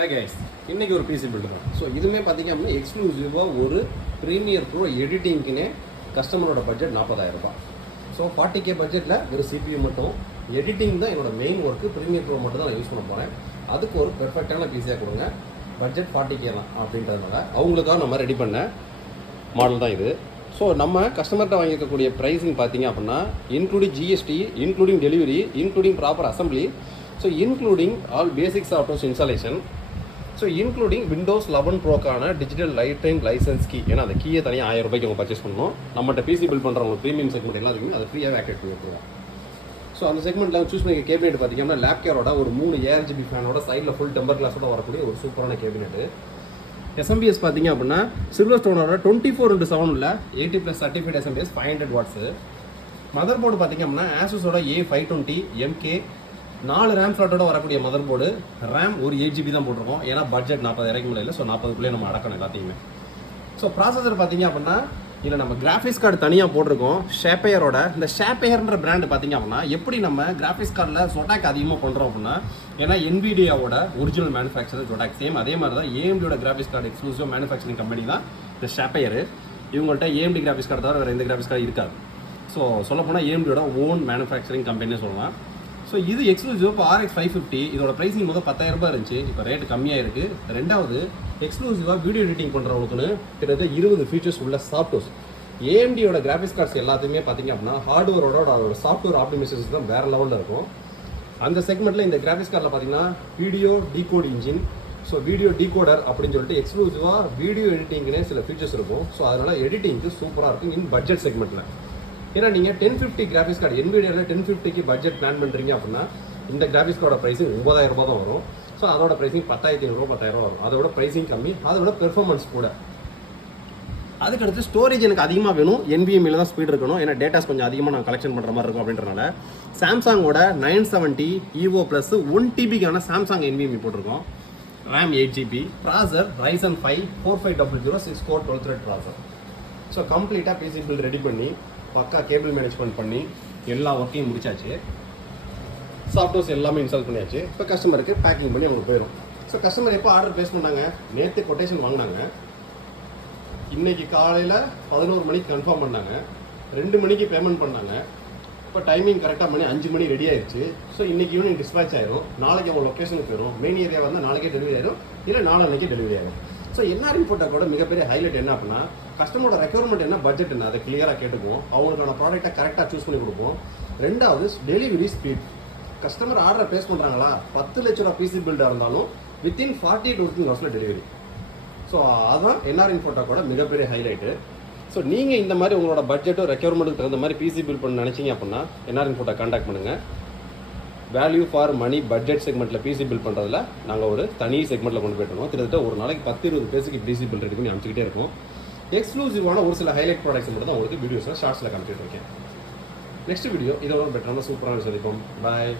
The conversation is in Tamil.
ஹே கைஸ், இன்றைக்கி ஒரு பிசி பில்டு தான். ஸோ இதுவுமே பார்த்திங்க அப்படின்னா எக்ஸ்க்ளூசிவாக ஒரு ப்ரீமியர் ப்ரோ எடிட்டிங்க்குனே கஸ்டமரோட பட்ஜெட் 40,000 ரூபாய். ஸோ 40K பட்ஜெட்டில் ஒரு CPU மட்டும் எடிட்டிங் தான் என்னோட மெயின் ஒர்க்கு. ப்ரீமியர் ப்ரோ மட்டும் தான் நான் யூஸ் பண்ண போகிறேன். அதுக்கு ஒரு பெர்ஃபெக்டான பிசியாக கொடுங்க. பட்ஜெட் 40K தான் அப்படின்றதுனால அவங்களுக்காக நம்ம ரெடி பண்ண மாடல் தான் இது. ஸோ நம்ம கஸ்டமர்கிட்ட வாங்கிக்கக்கூடிய ப்ரைஸிங் பார்த்திங்க அப்படின்னா including GST, including delivery, including proper assembly, so including all basics ஆஃப்டோஸ் இன்ஸ்டாலேஷன், ஸோ இன்க்ளூடிங் Windows 11 ப்ரோக்கான digital lifetime licence key. ஏன்னா அந்த கீயை தனியாக 1000 ரூபாய்க்கு அவங்க பர்ச்சேஸ் பண்ணணும். நம்மகிட்ட பிசி பில் பண்ணுறவங்க ப்ரீமியம் செக்மெண்ட் எல்லாத்துக்குமே அதை ஃப்ரீயாக ஆக்டிவேட் பண்ணி விட்டுருவோம். ஸோ அந்த செக்மெண்ட்டில் சூஸ் பண்ணி கேபினெட் பார்த்திங்கன்னா லேப் கேரோட ஒரு 3 ARGB ஃபேனோட சைடில் ஃபுல் டெம்பர் கிளாஸோட வரக்கூடிய ஒரு சூப்பரான கேபினெட்டு. SMBS பார்த்திங்க அப்படின்னா சில்வர் ஸ்டோனோட 24x7 உள்ள 80+ certified SMBS 500 watts. Mother board பார்த்திங்க அப்படின்னா ஆசூஸோட A520 MK 4 RAM ஸ்லாட்டோட வரக்கூடிய மதர் போர்டு. RAM ஒரு 8GB தான் போட்டிருக்கோம். ஏன்னா பட்ஜெட் 40,000 முடியல. ஸோ 40க்குள்ளே நம்ம அடக்கணும் எல்லாத்தையுமே. ஸோ ப்ராசஸர் பார்த்திங்க அப்படின்னா இதில் நம்ம கிராஃபிக்ஸ் கார்டு தனியாக போட்டிருக்கோம். ஷேப்பையரோட இந்த ஷேப்பையர்ன்ற பிராண்டு பார்த்திங்க அப்படின்னா எப்படி நம்ம கிராஃபிக்ஸ் கார்டில் ஜொடாக் அதிகமாக பண்ணுறோம் அப்படின்னா, ஏன்னா NVIDIAவோட ஒரிஜினல் மேனுஃபேக்சர் ஜொடாக். சேம் அதே மாதிரி தான் AMDயோட graphics card exclusive manufacturing company தான் இந்த ஷேப்பையர். இவங்கள்ட்ட AMD கிராஃபிக்ஸ் கார்டு தவிர வேறு எந்த கிராஃபிக்ஸ் கார்டு இருக்காது. ஸோ சொல்லப்போனால் AMDயோட ஓன் மேனுஃபேக்சரிங் கம்பெனின்னு சொல்லலாம். ஸோ இது எக்ஸ்க்ளூசிவ் இப்போ RX 550 இதோட ப்ரைஸிங் முதல் 10,000 ரூபாய் இருந்துச்சு. இப்போ ரேட்டு கம்மியாக இருக்குது. ரெண்டாவது எக்ஸ்க்ளூசிவாக வீடியோ எடிட்டிங் பண்ணுறவங்களுக்குன்னு கிட்டத்தட்ட 20 ஃபீச்சர்ஸ் உள்ள சாஃப்ட்வேர்ஸ். AMDயோட கிராஃபிக்ஸ் கார்ட்ஸ் எல்லாத்தையுமே பார்த்திங்க அப்படின்னா ஹார்ட்வேரோட அதோட சாஃப்ட்வேர் ஆப்டிமைசேஷன் தான் வேறு லெவலில் இருக்கும். அந்த செக்மெண்ட்டில் இந்த கிராஃபிக்ஸ் கார்டில் பார்த்திங்கன்னா video decode engine, so video decoder அப்படின்னு சொல்லிட்டு எக்ஸ்க்ளூசிவாக வீடியோ எடிட்டிங்னே சில ஃபீச்சர்ஸ் இருக்கும். ஸோ அதனால் எடிட்டிங்க்கு சூப்பராக இருக்கும் இன் பட்ஜெட் செக்மெண்ட்டில். ஏன்னா நீங்கள் 1050 கிராஃபிக்ஸ் கார்டு NVIDIAவில் 1050க்கு பட்ஜெட் பிளான் பண்ணுறீங்க அப்படின்னா இந்த கிராஃபிக்ஸ் கார்டோட ப்ரைஸிங் 9,000 ரூபா தான் வரும். ஸோ அதோட ப்ரைஸிங் 10,500 10,000 வரும். அதோட ப்ரைஸிங் கம்மி, அதோட பெர்ஃபார்மன்ஸ் கூட. அதுக்கடுத்து ஸ்டோரேஜ் எனக்கு அதிகமாக வேணும், NVMe தான் ஸ்பீட் இருக்கணும். ஏன்னா டேட்டாஸ் கொஞ்சம் அதிகமாக நான் கலெக்ஷன் பண்ணுற மாதிரி இருக்கும். அப்படின்றனால சாம்சங்கோட 970 EVO ப்ளஸ் 1TBக்கான சாம்சங் NVMe போட்டிருக்கோம். RAM 8GB, ப்ராசர் Ryzen 5 4500 6 core 12 thread ப்ராசர். ஸோ கம்ப்ளீட்டாக பிசி பில் ரெடி பண்ணி பக்கா கேபிள் மேனேஜ்மெண்ட் பண்ணி எல்லா ஒர்க்கையும் முடிச்சாச்சு. சாஃப்ட்வேர்ஸ் எல்லாமே இன்ஸ்டால் பண்ணியாச்சு. இப்போ கஸ்டமருக்கு பேக்கிங் பண்ணி அவங்க போயிடும். ஸோ கஸ்டமர் எப்போ ஆர்டர் ப்ளேஸ் பண்ணாங்க, நேற்று கொட்டேஷன் வாங்கினாங்க. இன்றைக்கி காலையில் 11 மணிக்கு கன்ஃபார்ம் பண்ணாங்க. 2 மணிக்கு பேமெண்ட் பண்ணாங்க. இப்போ டைமிங் கரெக்டாக மணி 5 மணி ரெடி ஆயிடுச்சு. ஸோ இன்றைக்கி ஈவினிங் டிஸ்பேச் ஆயிரும். நாளைக்கு அவங்க லொக்கேஷனுக்கு போயிடும். மெயின் ஏரியா வந்தால் நாளைக்கே டெலிவரி ஆயிரும், இல்லை நாளைக்கு டெலிவரி ஆயிரும். ஸோ NR இன்ஃபோடெக்கோட மிகப்பெரிய ஹைலைட் என்ன அப்படின்னா, கஸ்டமரோட ரெக்யர்மெண்ட் என்ன, பட்ஜெட் என்ன, அதை கிளியராக கேட்டுக்குவோம். அவங்களுக்கான ப்ராடக்ட்டை கரெக்டாக சூஸ் பண்ணி கொடுப்போம். ரெண்டாவது டெலிவரி ஸ்பீட். கஸ்டமர் ஆர்டரை ப்ளேஸ் பண்ணுறாங்களா, 10 லட்ச ரூபா பிசி பில்டாக இருந்தாலும் வித்தின் 48 working ஹவர்ஸில் டெலிவரி. ஸோ அதான் NR இன்ஃபோடெக்கோட மிகப்பெரிய ஹைலைட்டு. ஸோ நீங்கள் இந்த மாதிரி உங்களோட பட்ஜெட்டும் ரெக்யர்மெண்ட்டுக்கு தகுந்த மாதிரி பிசி பில் பண்ண நினச்சிங்க அப்படின்னா NR இன்ஃபோடெக் கான்டாக்ட் பண்ணுங்கள். வேல்யூ ஃபார் மணி பட்ஜெட் செக்மெண்ட்டில் பிசி பில் பண்ணுறதுல நாங்கள் ஒரு தனி செக்மெண்ட்டில் கொண்டு போய்ட்டுருக்கோம். கிட்டத்தட்ட ஒரு நாளைக்கு 10-20 பேருக்கு பிசி பில் ரெடி பண்ணி அனுப்பிச்சிக்கிட்டே இருக்கும். எக்ஸ்க்ளூசிவான ஒரு சில ஹைலைட் ப்ராடக்ட்ஸ் மட்டும் தான் உங்களுக்கு வீடியோஸில் ஷார்ட்ஸில் காமிச்சிட்டு இருக்கேன். நெக்ஸ்ட் வீடியோ இதோட பெட்டரான சூப்பரான சந்திப்போம். பாய்.